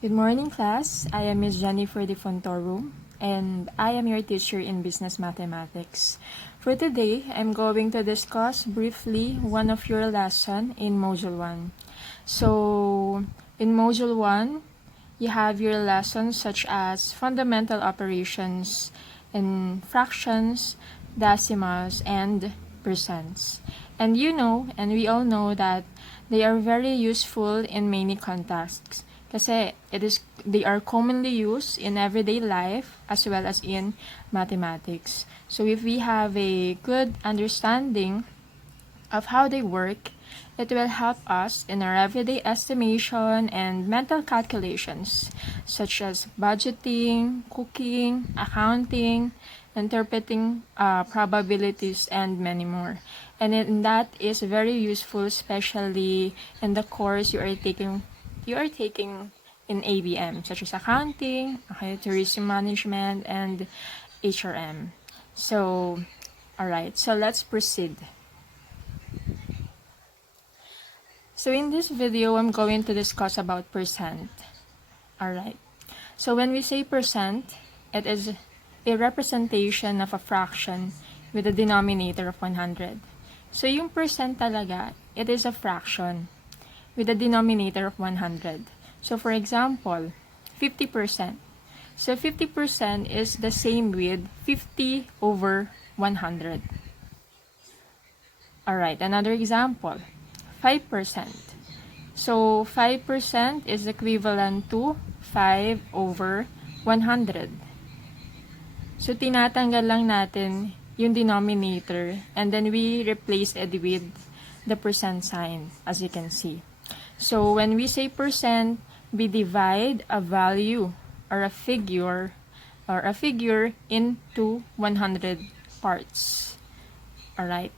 Good morning, class. I am Ms. Jennifer de Fontoro, and I am your teacher in Business Mathematics. For today, I'm going to discuss briefly one of your lesson in Module 1. So, in Module 1, you have your lessons such as fundamental operations in fractions, decimals, and percents. And we all know that they are very useful in many contexts. Kasi they are commonly used in everyday life as well as in mathematics. So if we have a good understanding of how they work, it will help us in our everyday estimation and mental calculations, such as budgeting, cooking, accounting, interpreting probabilities, and many more. And that is very useful, especially in the course you are taking in ABM, such as accounting, tourism management, and HRM. So, alright, so let's proceed. So in this video, I'm going to discuss about percent. Alright, so when we say percent, it is a representation of a fraction with a denominator of 100. So yung percent talaga, it is a fraction with a denominator of 100. So for example, 50%. So 50% is the same with 50 over 100. Alright, another example, 5%. So 5% is equivalent to 5 over 100. So tinatanggal lang natin yung denominator and then we replace it with the percent sign, as you can see. So when we say percent, we divide a value or a figure into 100 parts. Alright.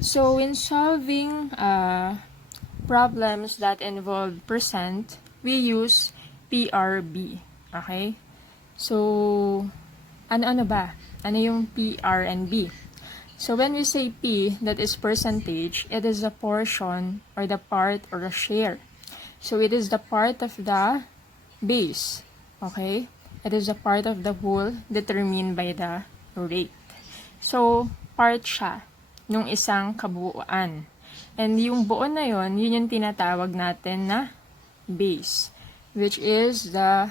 So in solving problems that involve percent, we use PRB. Okay? So, ano ba? Ano yung PR and B? So when we say P, that is percentage, it is a portion or the part or a share. So it is the part of the base. Okay? It is a part of the whole determined by the rate. So, part siya nung isang kabuuan. And yung buo na yun yung tinatawag natin na base, which is the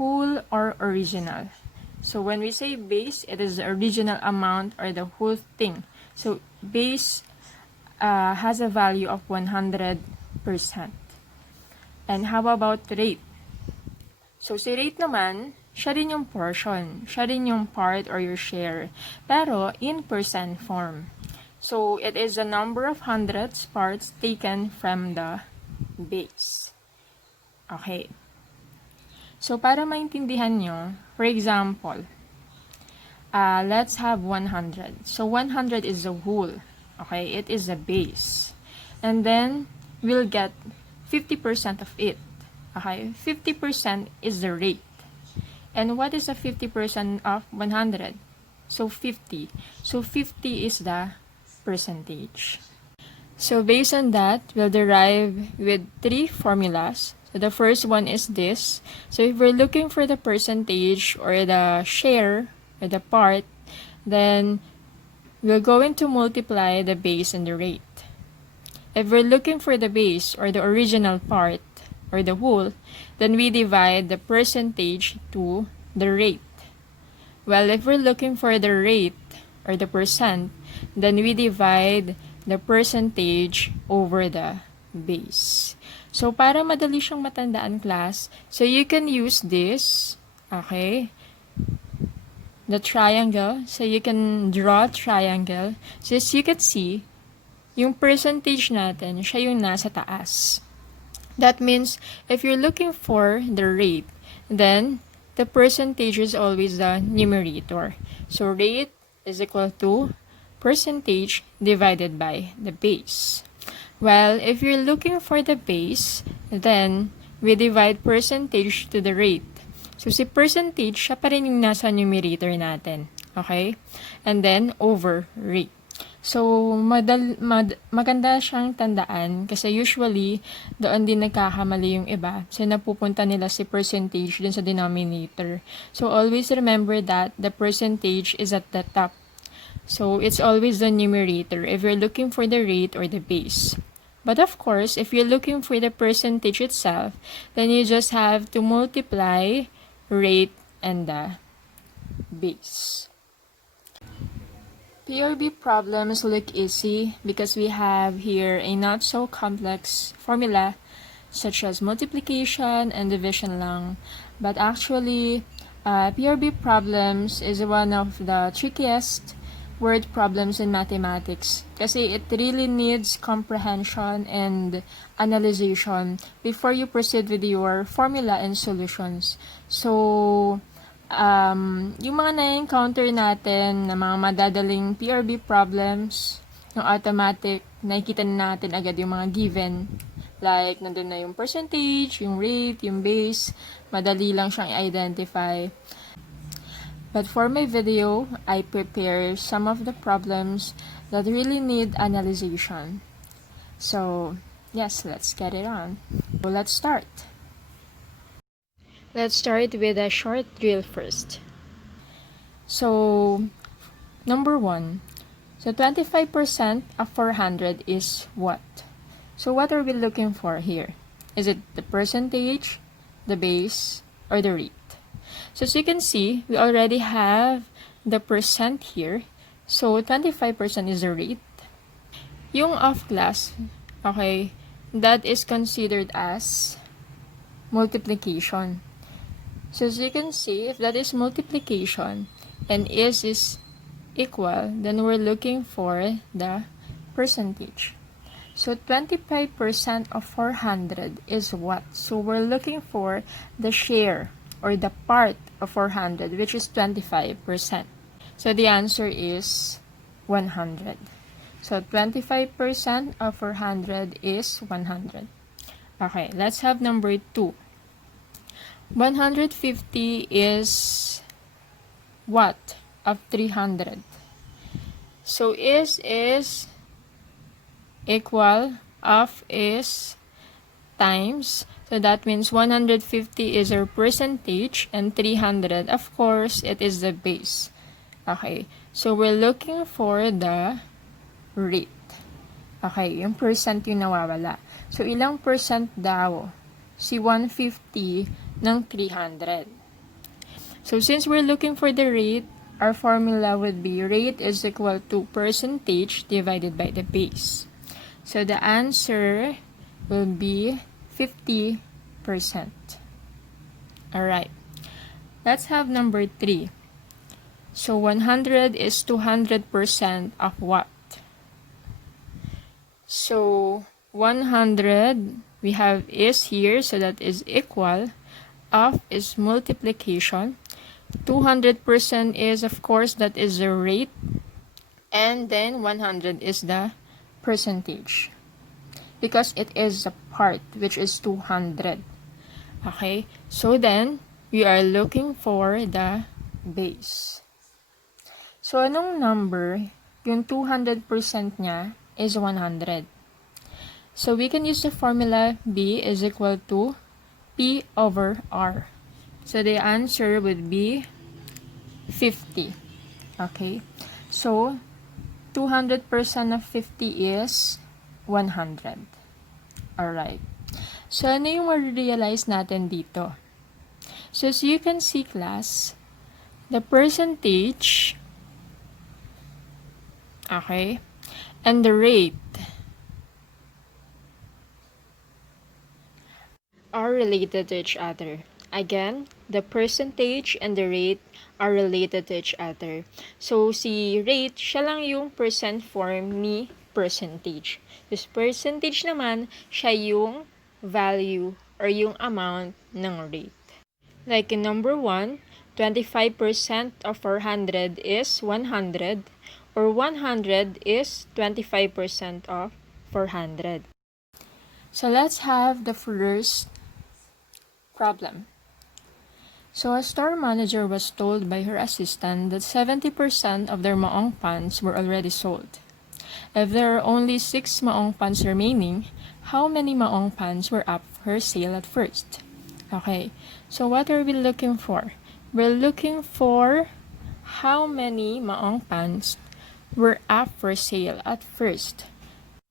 whole or original. So when we say base, it is the original amount or the whole thing. So base has a value of 100%. And how about rate? So si rate naman, siya rin yung portion, siya rin yung part or your share, pero in percent form. So it is the number of hundreds parts taken from the base. Okay. So, para maintindihan nyo, for example, let's have 100. So, 100 is the whole. Okay? It is the base. And then, we'll get 50% of it. Okay? 50% is the rate. And what is the 50% of 100? So, 50. So, 50 is the percentage. So, based on that, we'll derive with 3 formulas. So the first one is this. So if we're looking for the percentage or the share or the part, then we're going to multiply the base and the rate. If we're looking for the base or the original part or the whole, then we divide the percentage to the rate. Well, if we're looking for the rate or the percent, then we divide the percentage over the base. So, para madali siyang matandaan, class, so you can use this, okay, the triangle. So, you can draw a triangle. So, as you can see, yung percentage natin, siya yung nasa taas. That means, if you're looking for the rate, then, the percentage is always the numerator. So, rate is equal to percentage divided by the base. Well, if you're looking for the base, then we divide percentage to the rate. So, si percentage, siya pa rin yung nasa numerator natin. Okay? And then, over rate. So, maganda siyang tandaan kasi usually, doon din nagkakamali yung iba. So, napupunta nila si percentage dun sa denominator. So, always remember that the percentage is at the top. So, it's always the numerator if you're looking for the rate or the base. But of course, if you're looking for the percentage itself, then you just have to multiply rate and the base. PRB problems look easy because we have here a not so complex formula such as multiplication and division lang. But actually, PRB problems is one of the trickiest word problems in mathematics kasi it really needs comprehension and analyzation before you proceed with your formula and solutions. So, yung mga na-encounter natin na mga madadaling PRB problems, yung automatic, nakikita natin agad yung mga given. Like, nandun na yung percentage, yung rate, yung base, madali lang siyang i-identify. But for my video, I prepare some of the problems that really need analyzation. So, yes, let's get it on. So, let's start. Let's start with a short drill first. So, number 1. So, 25% of 400 is what? So, what are we looking for here? Is it the percentage, the base, or the rate? So, as you can see, we already have the percent here. So, 25% is the rate. Yung off class, okay, that is considered as multiplication. So, as you can see, if that is multiplication and is equal, then we're looking for the percentage. So, 25% of 400 is what? So, we're looking for the share or the part of 400, which is 25%. So, the answer is 100. So, 25% of 400 is 100. Okay, let's have number 2. 150 is what of 300? So, is equal, of is times. So, that means 150 is our percentage and 300, of course, it is the base. Okay, so we're looking for the rate. Okay, yung percent yung nawawala. So, ilang percent daw? Si 150 ng 300. So, since we're looking for the rate, our formula would be rate is equal to percentage divided by the base. So, the answer will be 50%. Alright. Let's have number 3. So, 100 is 200% of what? So, 100, we have is here, so that is equal. Of is multiplication. 200% is, of course, that is the rate. And then 100 is the percentage. Because it is a part, which is 200. Okay? So then, we are looking for the base. So, anong number? Yung 200% niya is 100. So, we can use the formula B is equal to P over R. So, the answer would be 50. Okay? So, 200% of 50 is 100. Alright. So, ano yung ma-realize natin dito? So, as you can see, class, the percentage, okay, and the rate are related to each other. Again, the percentage and the rate are related to each other. So, si rate, siya lang yung percent form ni percentage. This percentage naman, siya yung value or yung amount ng rate. Like in number 1, 25% of 400 is 100, or 100 is 25% of 400. So, let's have the first problem. So, a store manager was told by her assistant that 70% of their maong pans were already sold. If there are only 6 maong pants remaining, how many maong pants were up for sale at first? Okay, so what are we looking for? We're looking for how many maong pants were up for sale at first.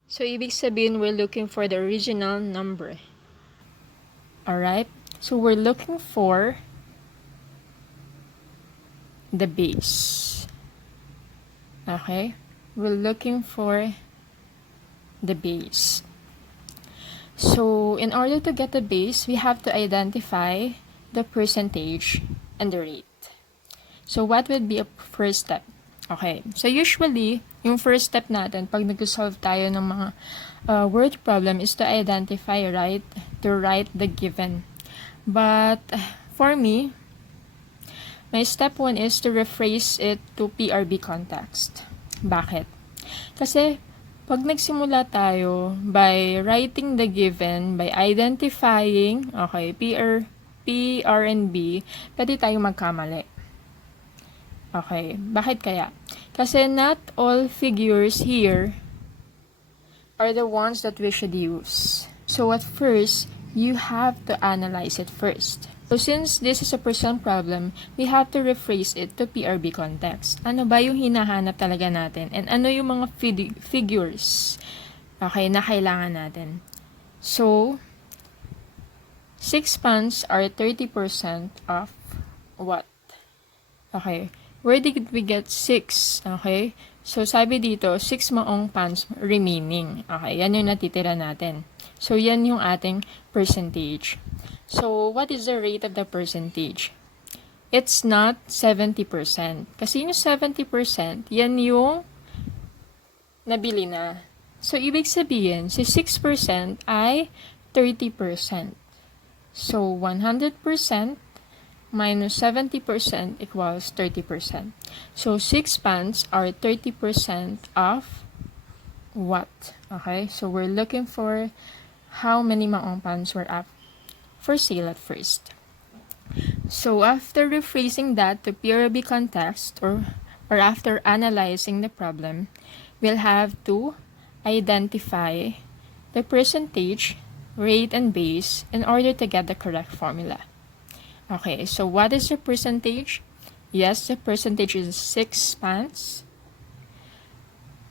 So, ibig sabihin, we're looking for the original number. Alright? So, we're looking for the base. Okay? We're looking for the base. So, in order to get the base, we have to identify the percentage and the rate. So, what would be a first step? Okay. So, usually, yung first step natin, pag nag-solve tayo ng mga word problem is to identify, right? To write the given. But, for me, my step 1 is to rephrase it to PRB context. Bakit? Kasi, pag nagsimula tayo by writing the given, by identifying, okay, P, R, and B, pwede tayong magkamali. Okay, bakit kaya? Kasi not all figures here are the ones that we should use. So at first, you have to analyze it first. So since this is a percent problem, we have to rephrase it to PRB context. Ano ba yung hinahanap talaga natin? And ano yung mga figures, okay, na kailangan natin? So, 6 pants are 30% of what? Okay, where did we get 6? Okay, so sabi dito, 6 maong pants remaining. Okay, yan yung natitira natin. So, yan yung ating percentage. So, what is the rate of the percentage? It's not 70%. Kasi yung 70%, yan yung nabili na. So, ibig sabihin, si 6% ay 30%. So, 100% minus 70% equals 30%. So, 6 pants are 30% of what? Okay, so we're looking for how many maong pants were up for sale at first. So, after rephrasing that to PRB context or after analyzing the problem, we'll have to identify the percentage, rate, and base in order to get the correct formula. Okay, so what is the percentage? Yes, the percentage is 6 pants.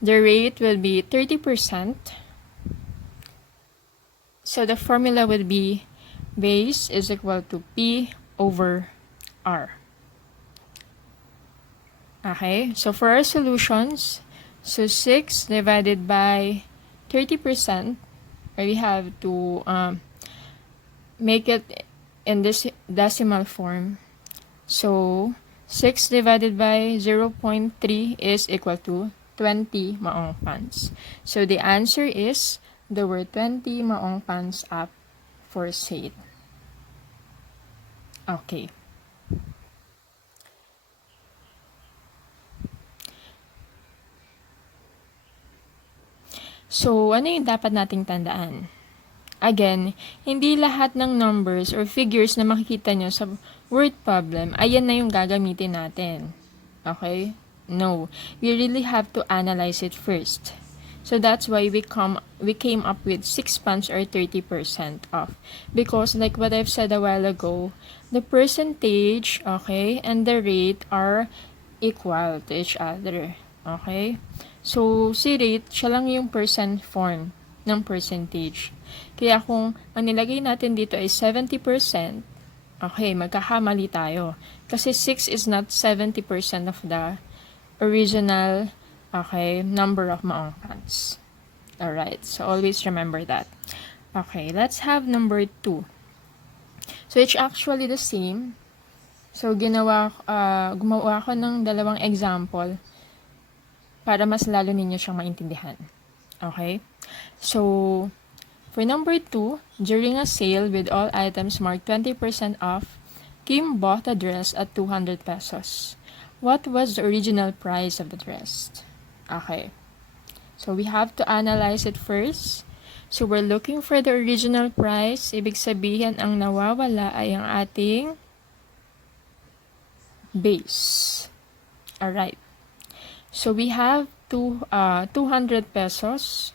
The rate will be 30%. So the formula would be base is equal to P over R. Okay, so for our solutions, so 6 divided by 30%, we have to make it in this decimal form. So 6 divided by 0.3 is equal to 20 maong pants. So the answer is there were 20 maong pants up for sale. Okay. So, ano yung dapat nating tandaan? Again, hindi lahat ng numbers or figures na makikita nyo sa word problem, ayan na yung gagamitin natin. Okay? No. We really have to analyze it first. So that's why we came up with 6 pants or 30% off. Because like what I've said a while ago, the percentage, okay, and the rate are equal to each other. Okay? So, si rate, siya lang yung percent form ng percentage. Kaya kung ang nilagay natin dito ay 70%, okay, magkakamali tayo. Kasi 6 is not 70% of the original, okay, number of maong pants. Alright, so always remember that. Okay, let's have number 2. So, it's actually the same. So, gumawa ko ng dalawang example para mas lalo ninyo siyang maintindihan. Okay? So, for number 2, during a sale with all items marked 20% off, Kim bought a dress at 200 pesos. What was the original price of the dress? Okay. So, we have to analyze it first. So, we're looking for the original price. Ibig sabihin, ang nawawala ay ang ating base. Alright. So, we have 200 pesos.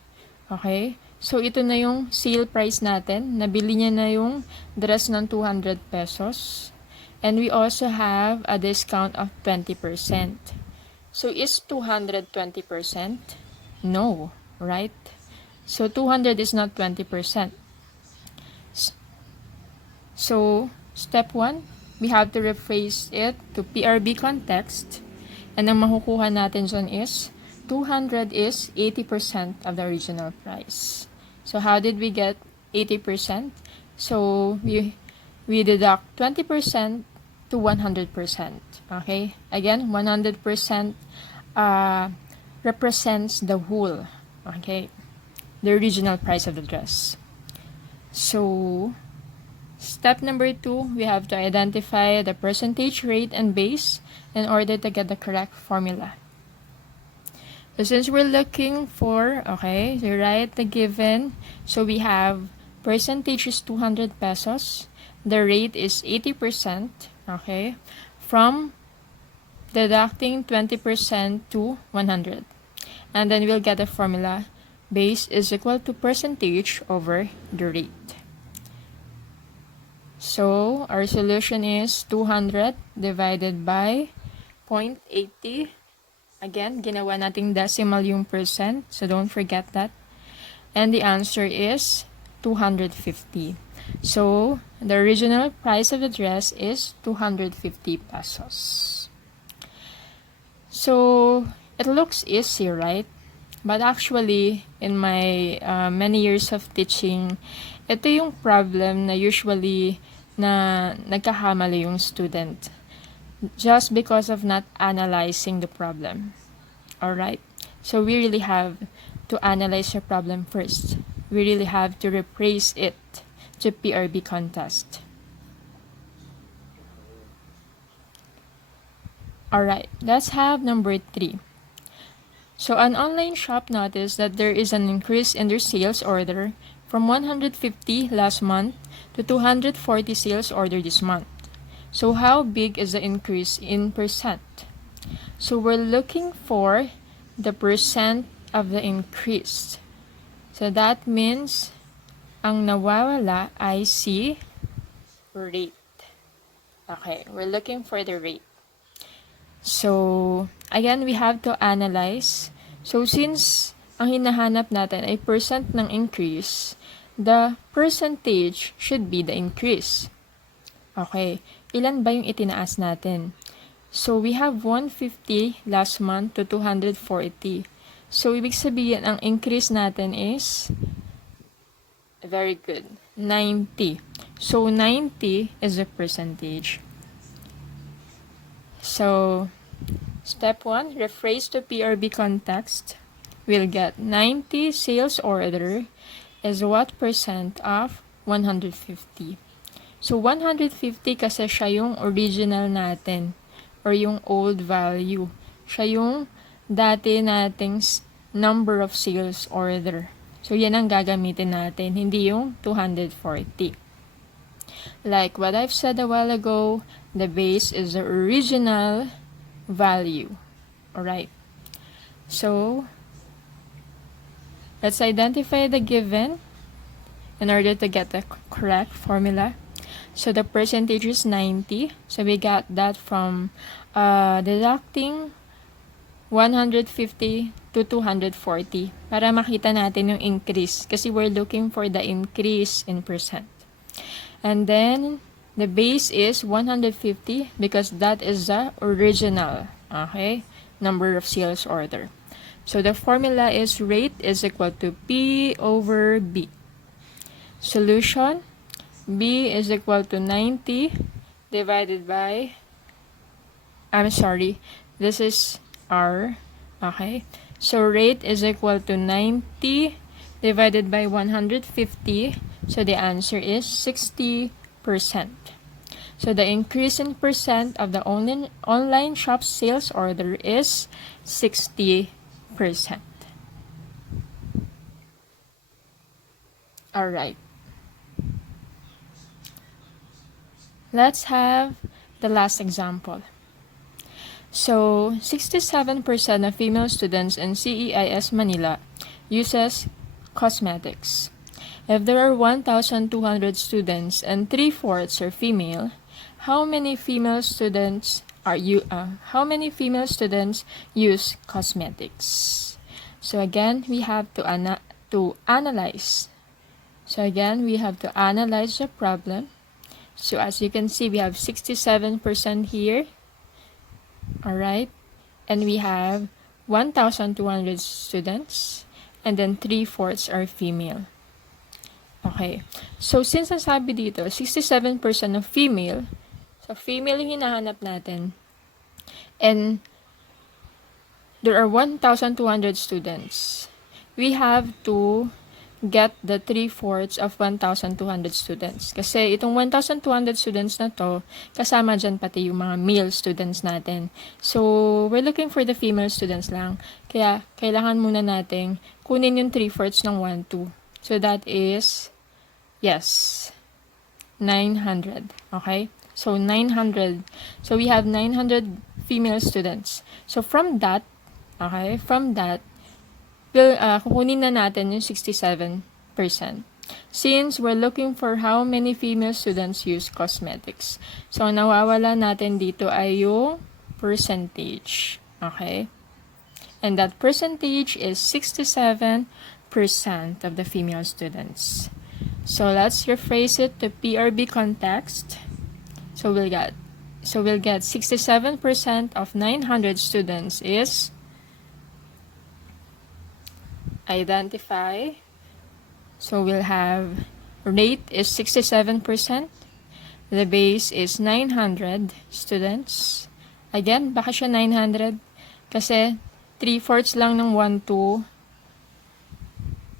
Okay? So, ito na yung sale price natin. Nabili niya na yung dress ng 200 pesos. And we also have a discount of 20%. So, is 200 20%? No, right? So, 200 is not 20%. So, step 1, we have to rephrase it to PRB context. And ang makukuha natin dyan is 200 is 80% of the original price. So, how did we get 80%? So, we deduct 20% to 100%. Okay? Again, 100% represents the whole. Okay? The original price of the dress. So, step number 2, we have to identify the percentage rate and base in order to get the correct formula. So since we're looking for, okay, so write the given. So we have percentage is 200 pesos. The rate is 80%, okay, from deducting 20% to 100. And then we'll get a formula. Base is equal to percentage over the rate. So our solution is 200 divided by 0.80. Again, ginawa nating decimal yung percent, so don't forget that. And the answer is 250. So, the original price of the dress is 250 pesos. So, it looks easy, right? But actually, in my many years of teaching, ito yung problem na usually na nagkakamali yung student. Just because of not analyzing the problem. Alright? So we really have to analyze the problem first. We really have to rephrase it to PRB contest. Alright, let's have number 3. So an online shop noticed that there is an increase in their sales order from 150 last month to 240 sales order this month. So how big is the increase in percent? So we're looking for the percent of the increase. So that means ang nawawala ay si rate. Okay, we're looking for the rate. So again, we have to analyze. So since ang hinahanap natin ay percent ng increase, the percentage should be the increase. Okay, ilan ba yung itinaas natin? So, we have 150 last month to 240. So, ibig sabihin, ang increase natin is, very good, 90. So, 90 is the percentage. So, step 1, rephrase to PRB context. We'll get 90 sales order is what percent of 150. So, 150 kasi siya yung original natin or yung old value. Siya yung dati nating number of sales order. So, yan ang gagamitin natin, hindi yung 240. Like what I've said a while ago, the base is the original value. Alright. So, let's identify the given in order to get the correct formula. So the percentage is 90. So we got that from deducting 150 to 240 para makita natin yung increase kasi we're looking for the increase in percent. And then the base is 150 because that is the original, okay, number of sales order. So the formula is rate is equal to P over B. Solution, B is equal to 90 divided by, this is R, okay? So rate is equal to 90 divided by 150, so the answer is 60%. So the increase in percent of the online shop sales order is 60%. Alright. Let's have the last example. So, 67% of female students in CEIS Manila uses cosmetics. If there are 1,200 students and 3/4 are female, how many female students use cosmetics? So again, we have to analyze. So again, we have to analyze the problem. So as you can see, we have 67% here. All right, and we have 1,200 students, and then 3/4 are female. Okay, so since nasabi dito, 67% of female, so female yung hinahanap natin, and there are 1,200 students, we have to get the 3/4 of 1,200 students. Kasi itong 1,200 students na to, kasama dyan pati yung mga male students natin. So, we're looking for the female students lang. Kaya, kailangan muna nating kunin yung 3/4 ng 1, 2. So, that is, yes, 900. Okay? So, 900. So, we have 900 female students. So, from that, kukunin na natin yung 67%. Since we're looking for how many female students use cosmetics. So, nawawala natin dito ay yung percentage. Okay? And that percentage is 67% of the female students. So, let's rephrase it to PRB context. So, we'll get 67% of 900 students is identify. So we'll have rate is 67%. The base is 900 students. Again, baka siya 900 kasi 3/4 lang ng 1, 2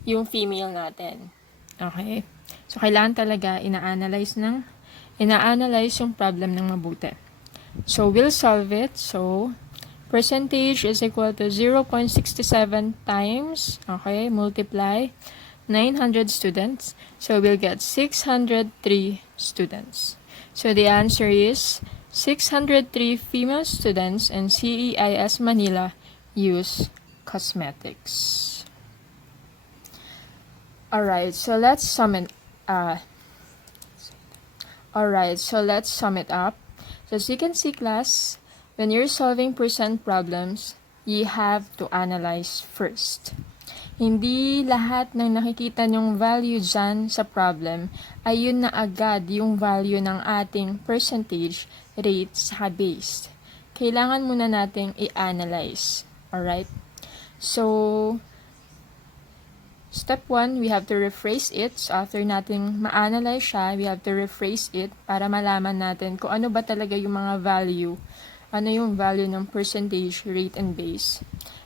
yung female natin. Okay? So kailangan talaga ina-analyze yung problem ng mabuti. So we'll solve it. So percentage is equal to 0.67 times, okay, multiply 900 students. So we'll get 603 students. So the answer is 603 female students in CEIS Manila use cosmetics. Alright, so let's sum it up. So as you can see, class, when you're solving percent problems, you have to analyze first. Hindi lahat ng nakikita nyong value dyan sa problem ay yun na agad yung value ng ating percentage, rate, sa base. Kailangan muna nating i-analyze. Alright? So, step 1, we have to rephrase it. So, after nating ma-analyze siya, we have to rephrase it para malaman natin kung ano ba talaga yung mga value. Ano yung value ng percentage, rate, and base.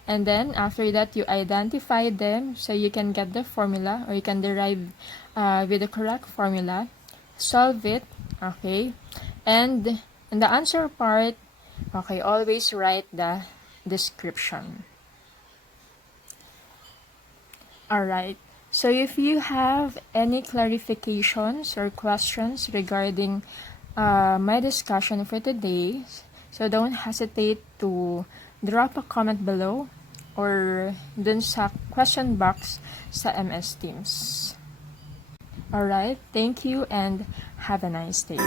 And then, after that, you identify them so you can get the formula or you can derive with the correct formula. Solve it, okay? And in the answer part, okay, always write the description. Alright, so if you have any clarifications or questions regarding my discussion for today, so don't hesitate to drop a comment below or dun sa question box sa MS Teams. Alright, thank you and have a nice day.